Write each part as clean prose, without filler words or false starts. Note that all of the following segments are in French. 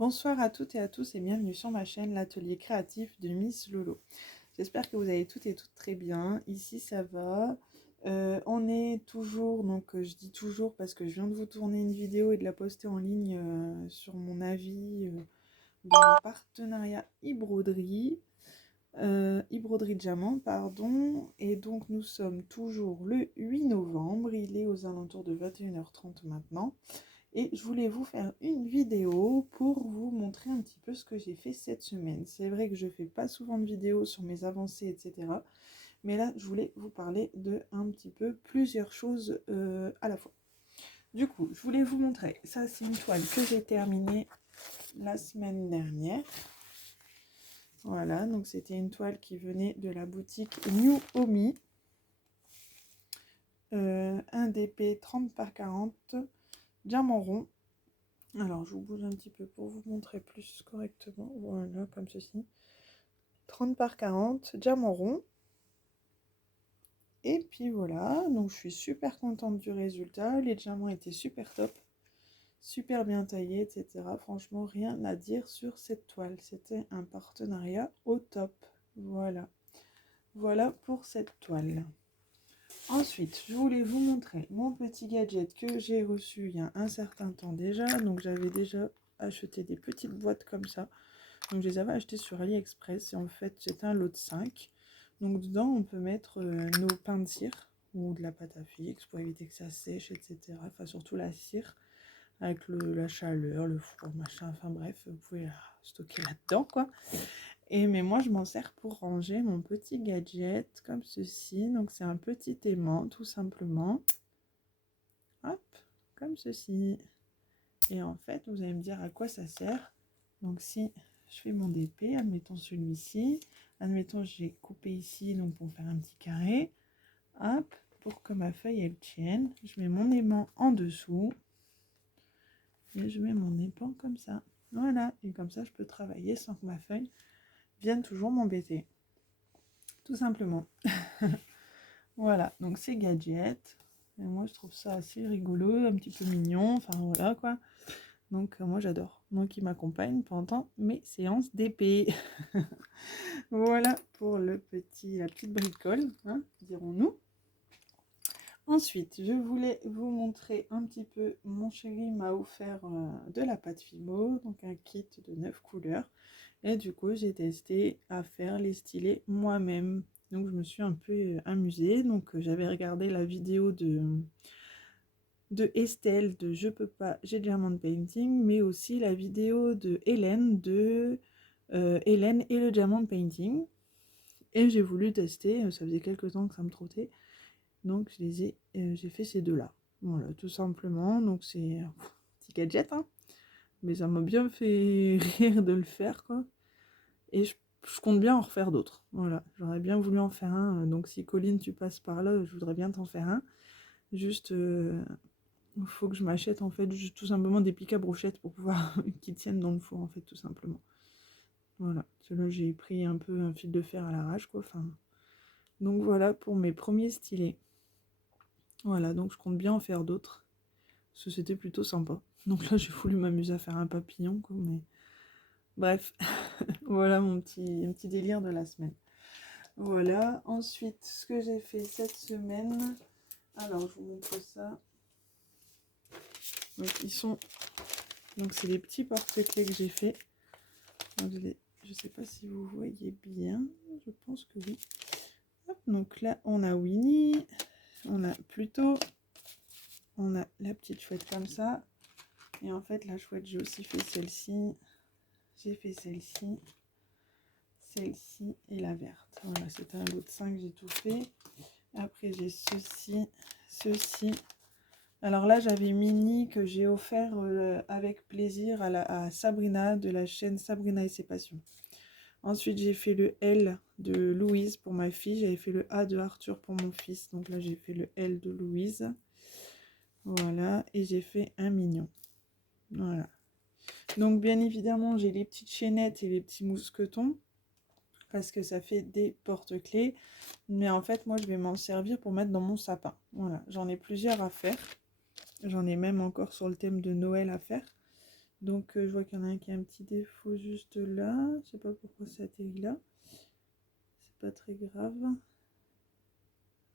Bonsoir à toutes et à tous et bienvenue sur ma chaîne, l'atelier créatif de Miss Lolo. J'espère que vous allez toutes et toutes très bien. Ici ça va. On est toujours, je dis toujours parce que je viens de vous tourner une vidéo et de la poster en ligne sur mon avis de mon partenariat e-broderie diamant, pardon. Et donc nous sommes toujours le 8 novembre, il est aux alentours de 21h30 maintenant. Et je voulais vous faire une vidéo pour vous montrer un petit peu ce que j'ai fait cette semaine. C'est vrai que je fais pas souvent de vidéos sur mes avancées, etc. Mais là, je voulais vous parler de un petit peu plusieurs choses à la fois. Du coup, je voulais vous montrer. Ça, c'est une toile que j'ai terminée la semaine dernière. Voilà, donc c'était une toile qui venait de la boutique New Omi. Un DP 30 par 40. Diamant rond. Alors, je vous bouge un petit peu pour vous montrer plus correctement. Voilà, comme ceci. 30 par 40, diamant rond. Et puis voilà, donc je suis super contente du résultat. Les diamants étaient super top, super bien taillés, etc. Franchement, rien à dire sur cette toile. C'était un partenariat au top. Voilà. Voilà pour cette toile. Ensuite, je voulais vous montrer mon petit gadget que j'ai reçu il y a un certain temps déjà. Donc j'avais déjà acheté des petites boîtes comme ça. Donc je les avais achetées sur AliExpress et en fait c'était un lot de 5. Donc dedans on peut mettre nos pains de cire ou de la pâte à fixe pour éviter que ça sèche, etc. Enfin surtout la cire avec la chaleur, le four, machin, enfin bref, vous pouvez la stocker là-dedans quoi. Mais moi, je m'en sers pour ranger mon petit gadget comme ceci. Donc, c'est un petit aimant, tout simplement. Hop, comme ceci. Et en fait, vous allez me dire à quoi ça sert. Donc, si je fais mon DP, admettons celui-ci. Admettons, j'ai coupé ici donc pour faire un petit carré. Hop, pour que ma feuille, elle tienne. Je mets mon aimant en dessous. Et je mets mon aimant comme ça. Voilà, et comme ça, je peux travailler sans que ma feuille vienne toujours m'embêter. Tout simplement. Voilà, donc c'est gadget. Et moi, je trouve ça assez rigolo, un petit peu mignon. Enfin, voilà, quoi. Donc, moi, j'adore. Donc, il m'accompagne pendant mes séances d'épée. Voilà pour la petite bricole, hein, dirons-nous. Ensuite, je voulais vous montrer un petit peu. Mon chéri m'a offert de la pâte Fimo, donc un kit de 9 couleurs. Et du coup, j'ai testé à faire les stylés moi-même. Donc, je me suis un peu amusée. Donc, j'avais regardé la vidéo de Estelle de Je peux pas, j'ai Diamond Painting, mais aussi la vidéo de Hélène Hélène et le Diamond Painting. Et j'ai voulu tester. Ça faisait quelques temps que ça me trottait. Donc, j'ai fait ces deux-là. Voilà, tout simplement. Donc, c'est un petit gadget, hein. Mais ça m'a bien fait rire de le faire, quoi. Et je compte bien en refaire d'autres. Voilà, j'aurais bien voulu en faire un. Donc si Colline, tu passes par là, je voudrais bien t'en faire un. Juste, il faut que je m'achète en fait juste, tout simplement des pics à brochettes pour pouvoir qu'ils tiennent dans le four en fait, tout simplement. Voilà, là j'ai pris un peu un fil de fer à l'arrache quoi. Enfin, donc voilà pour mes premiers stylés. Voilà, donc je compte bien en faire d'autres. Parce que c'était plutôt sympa. Donc là j'ai voulu m'amuser à faire un papillon quoi, mais bref, voilà mon petit délire de la semaine. Voilà, ensuite, ce que j'ai fait cette semaine, alors je vous montre ça. Donc, c'est les petits porte-clés que j'ai fait. Donc, je sais pas si vous voyez bien, je pense que oui. Hop, donc là, on a Winnie, on a Pluto, on a la petite chouette comme ça. Et en fait, la chouette, j'ai aussi fait celle-ci. J'ai fait celle-ci et la verte. Voilà, c'était un lot de 5, j'ai tout fait. Après, j'ai ceci. Alors là, j'avais Mini que j'ai offert avec plaisir à Sabrina de la chaîne Sabrina et ses passions. Ensuite, j'ai fait le L de Louise pour ma fille. J'avais fait le A de Arthur pour mon fils. Donc là, j'ai fait le L de Louise. Voilà. Et j'ai fait un mignon. Voilà. Donc, bien évidemment, j'ai les petites chaînettes et les petits mousquetons. Parce que ça fait des porte-clés. Mais en fait, moi, je vais m'en servir pour mettre dans mon sapin. Voilà. J'en ai plusieurs à faire. J'en ai même encore sur le thème de Noël à faire. Donc je vois qu'il y en a un qui a un petit défaut juste là. Je sais pas pourquoi ça atterrit là. C'est pas très grave.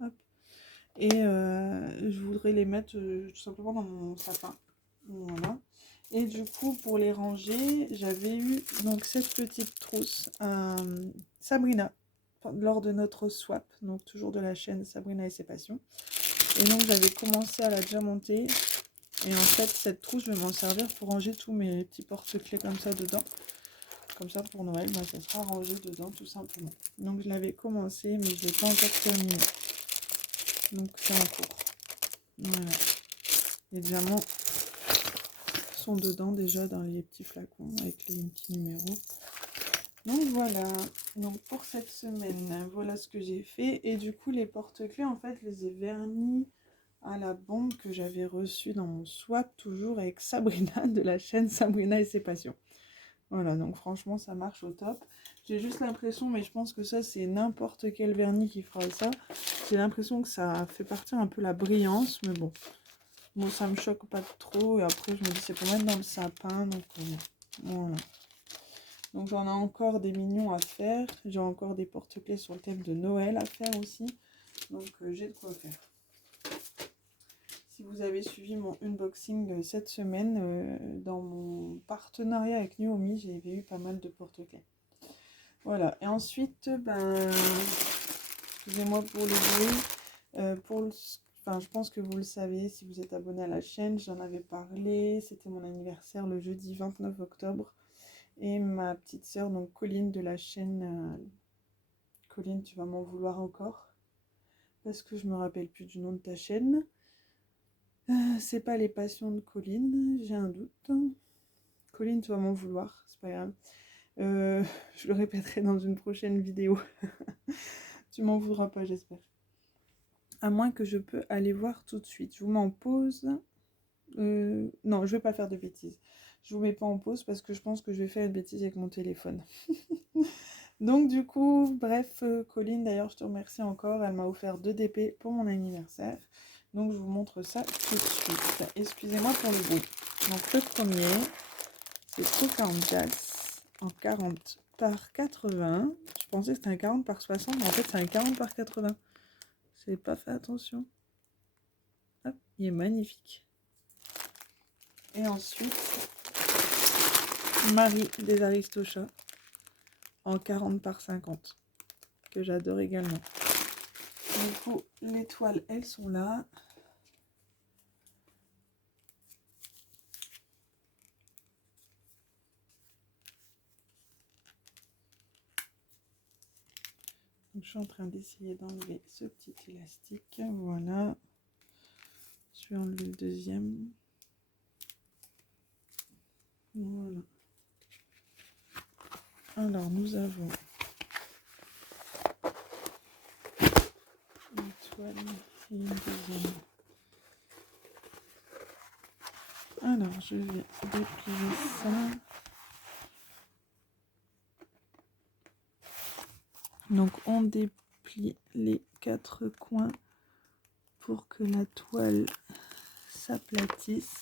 Hop. Et je voudrais les mettre tout simplement dans mon sapin. Voilà. Et du coup, pour les ranger, j'avais eu donc cette petite trousse à Sabrina lors de notre swap, donc toujours de la chaîne Sabrina et ses passions. Et donc j'avais commencé à la déjà monter. Et en fait, cette trousse, je vais m'en servir pour ranger tous mes petits porte-clés comme ça dedans. Comme ça, pour Noël, bah, ça sera rangé dedans tout simplement. Donc je l'avais commencé, mais je ne l'ai pas encore terminé. Donc c'est en cours. Voilà. Les diamants sont dedans déjà dans les petits flacons avec les petits numéros. Donc voilà, donc pour cette semaine, voilà ce que j'ai fait. Et du coup, les porte-clés, en fait, je les ai vernis à la bombe que j'avais reçue dans mon swap, toujours avec Sabrina de la chaîne Sabrina et ses passions. Voilà, donc franchement, ça marche au top. J'ai juste l'impression, mais je pense que ça, c'est n'importe quel vernis qui fera ça. J'ai l'impression que ça fait partir un peu la brillance, mais bon. Bon, ça me choque pas trop. Et après, je me dis, c'est pour mettre dans le sapin. Donc, voilà. Donc, j'en ai encore des mignons à faire. J'ai encore des porte-clés sur le thème de Noël à faire aussi. Donc, j'ai de quoi faire. Si vous avez suivi mon unboxing cette semaine, dans mon partenariat avec Nuomi, j'avais eu pas mal de porte-clés. Voilà. Et ensuite, excusez-moi pour le bruit. Enfin, je pense que vous le savez, si vous êtes abonné à la chaîne, j'en avais parlé. C'était mon anniversaire le jeudi 29 octobre. Et ma petite sœur, donc Colline de la chaîne... Colline, tu vas m'en vouloir encore. Parce que je me rappelle plus du nom de ta chaîne. C'est pas les passions de Colline, j'ai un doute. Colline, tu vas m'en vouloir, c'est pas grave. Je le répéterai dans une prochaine vidéo. Tu m'en voudras pas, j'espère. À moins que je peux aller voir tout de suite. Je vous mets en pause. Non, je vais pas faire de bêtises. Je vous mets pas en pause parce que je pense que je vais faire une bêtise avec mon téléphone. Donc du coup, bref, Colline, d'ailleurs, je te remercie encore. Elle m'a offert 2 DP pour mon anniversaire. Donc je vous montre ça tout de suite. Excusez-moi pour le bruit. Donc le premier, c'est True Countess en 40 par 80. Je pensais que c'était un 40 par 60, mais en fait c'est un 40 par 80. J'ai pas fait attention. Hop, il est magnifique. Et ensuite, Marie des Aristochats en 40 par 50, que j'adore également. Du coup, les toiles, elles sont là. Donc, je suis en train d'essayer d'enlever ce petit élastique. Voilà. Je vais enlever le deuxième. Voilà. Alors, nous avons une toile et une deuxième. Alors, je vais déplier ça. Donc, on déplie les 4 coins pour que la toile s'aplatisse.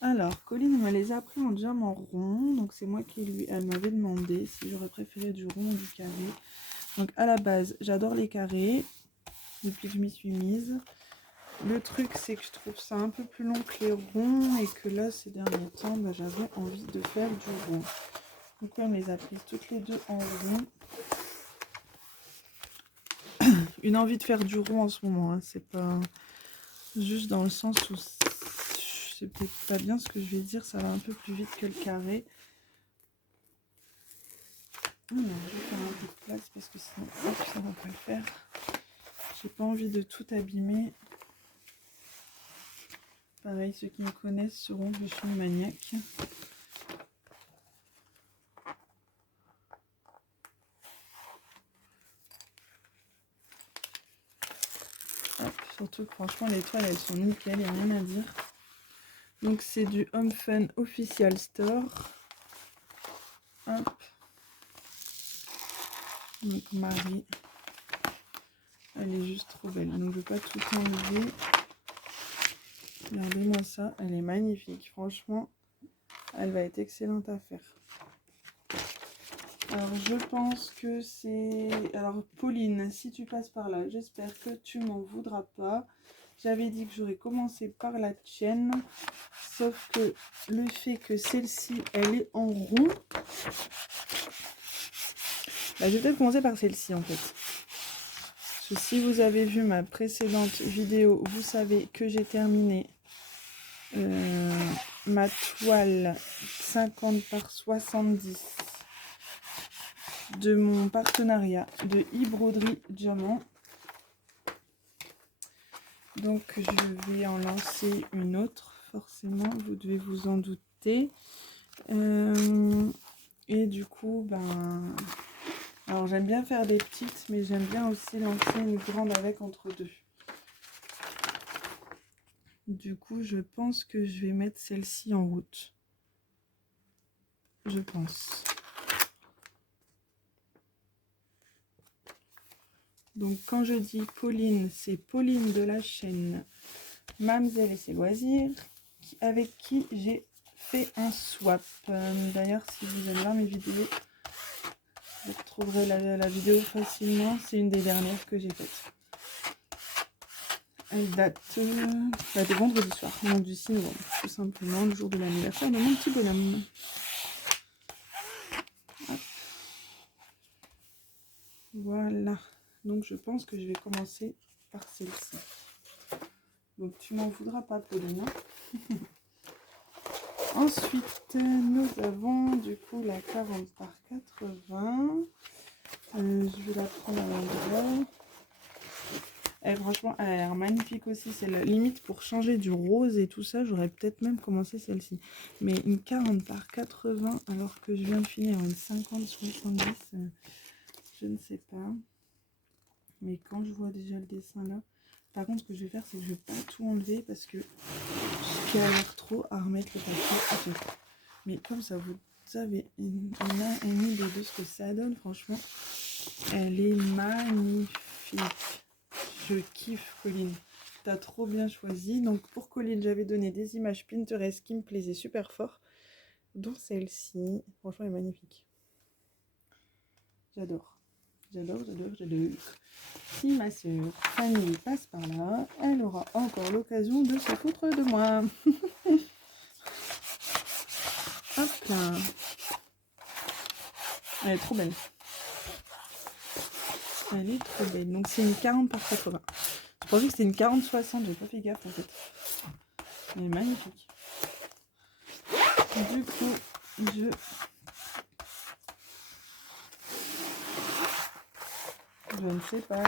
Alors, Colline me les a pris en diamant rond. Donc, c'est moi qui elle m'avait demandé si j'aurais préféré du rond ou du carré. Donc, à la base, j'adore les carrés depuis que je m'y suis mise. Le truc, c'est que je trouve ça un peu plus long que les ronds et que là, ces derniers temps, j'avais envie de faire du rond. Donc, elle me les a prises toutes les deux en rond. Une envie de faire du rond en ce moment, hein. C'est pas juste dans le sens où c'est peut-être pas bien ce que je vais dire, ça va un peu plus vite que le carré. Alors, je vais faire un peu de place parce que sinon ça va pas le faire. J'ai pas envie de tout abîmer. Pareil, ceux qui me connaissent sauront que je suis une maniaque. Hop, surtout que franchement les toiles elles sont nickel, il n'y a rien à dire. Donc c'est du Home Fun Official Store. Hop. Donc Marie, elle est juste trop belle. Donc je ne vais pas tout enlever. Regardez-moi ça, elle est magnifique. Franchement, Elle va être excellente à faire. Alors, je pense que c'est... Alors, Pauline, si tu passes par là, j'espère que tu m'en voudras pas. J'avais dit que j'aurais commencé par la tienne. Sauf que le fait que celle-ci, elle est en rond... Bah, je vais peut-être commencer par celle-ci, en fait. Parce que si vous avez vu ma précédente vidéo, vous savez que j'ai terminé ma toile 50 par 70 de mon partenariat de e-broderie diamant. Donc je vais en lancer une autre, forcément, vous devez vous en douter. Et du coup, ben... Alors j'aime bien faire des petites, mais j'aime bien aussi lancer une grande avec entre deux. Du coup, je pense que je vais mettre celle-ci en route. Je pense. Donc quand je dis Pauline, c'est Pauline de la chaîne Mamzelle et ses loisirs, avec qui j'ai fait un swap. D'ailleurs, si vous allez voir mes vidéos, vous retrouverez la vidéo facilement. C'est une des dernières que j'ai faites. Elle date de vendredi soir, donc du 6 novembre, tout simplement, le jour de l'anniversaire de mon petit bonhomme. Hop. Voilà. Donc je pense que je vais commencer par celle-ci. Donc tu m'en voudras pas, Pauline. Ensuite, nous avons du coup la 40 par 80. Je vais la prendre à l'endroit. Franchement, elle a l'air magnifique aussi. C'est la limite pour changer du rose et tout ça. J'aurais peut-être même commencé celle-ci. Mais une 40 par 80, alors que je viens de finir une 50-70, je ne sais pas. Mais quand je vois déjà le dessin là... Par contre, ce que je vais faire, c'est que je vais pas tout enlever parce que je galère trop à remettre le papier à côté. Mais comme ça, vous savez, on a une idée de ce que ça donne. Franchement, elle est magnifique. Je kiffe, Colline. T'as trop bien choisi. Donc pour Colline, j'avais donné des images Pinterest qui me plaisaient super fort, dont celle-ci. Franchement, elle est magnifique. J'adore. J'adore, j'adore, j'adore. Si ma soeur Fanny passe par là, elle aura encore l'occasion de se foutre de moi. Hop là. Elle est trop belle. Elle est trop belle. Donc c'est une 40 par 80. Je pensais que c'était une 40-60, j'ai pas fait gaffe en fait. Elle est magnifique. Du coup, je ne sais pas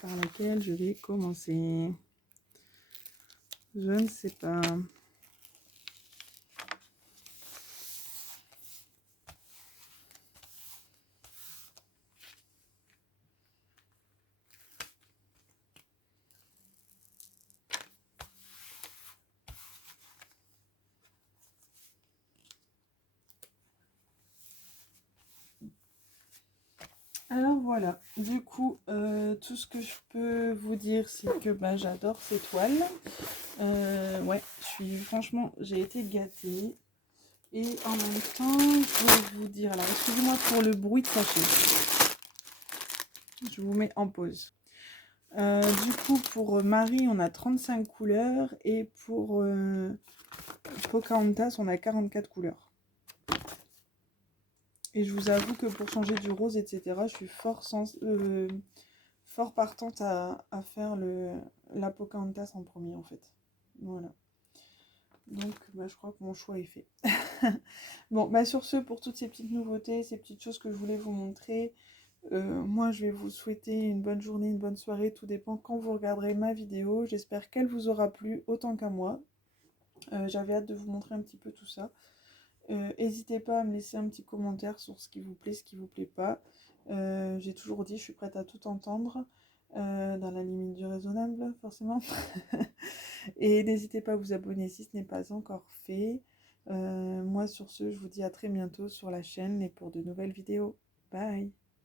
par laquelle je vais commencer. Je ne sais pas. Alors voilà, du coup, tout ce que je peux vous dire, c'est que j'adore ces toiles. Ouais, franchement, j'ai été gâtée. Et en même temps, je vais vous dire, alors excusez-moi pour le bruit de sachet. Je vous mets en pause. Du coup, pour Marie, on a 35 couleurs. Et pour Pocahontas, on a 44 couleurs. Et je vous avoue que pour changer du rose, etc., je suis fort partante à faire la Pocahontas en premier, en fait. Voilà. Donc, je crois que mon choix est fait. Bon, sur ce, pour toutes ces petites nouveautés, ces petites choses que je voulais vous montrer, moi, je vais vous souhaiter une bonne journée, une bonne soirée. Tout dépend quand vous regarderez ma vidéo. J'espère qu'elle vous aura plu autant qu'à moi. J'avais hâte de vous montrer un petit peu tout ça. N'hésitez pas à me laisser un petit commentaire sur ce qui vous plaît, ce qui vous plaît pas. J'ai toujours dit, je suis prête à tout entendre, dans la limite du raisonnable, forcément. Et n'hésitez pas à vous abonner si ce n'est pas encore fait. Moi, sur ce, je vous dis à très bientôt sur la chaîne et pour de nouvelles vidéos. Bye!